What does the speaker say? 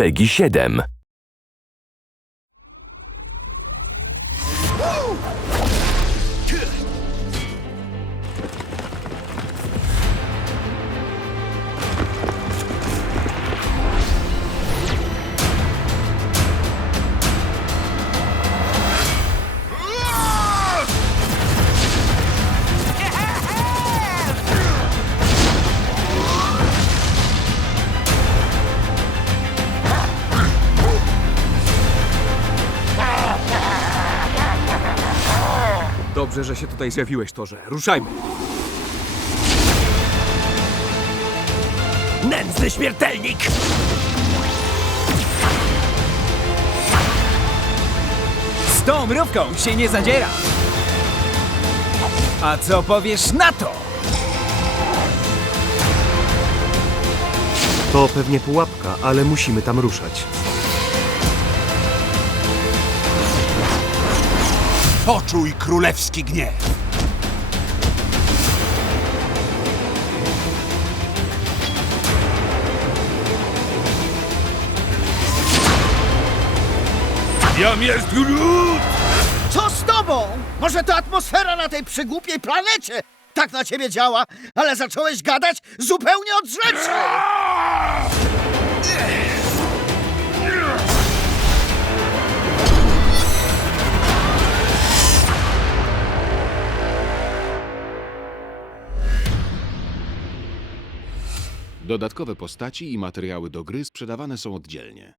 PEGI 7. Dobrze, że się tutaj zjawiłeś, Torze. Ruszajmy. Nędzny śmiertelnik! Z tą mrówką się nie zadziera! A co powiesz na to? To pewnie pułapka, ale musimy tam ruszać. Poczuj królewski gniew. Jam jest Groot! Co z tobą? Może to atmosfera na tej przygłupiej planecie tak na ciebie działa, ale zacząłeś gadać zupełnie od Dodatkowe postaci i materiały do gry sprzedawane są oddzielnie.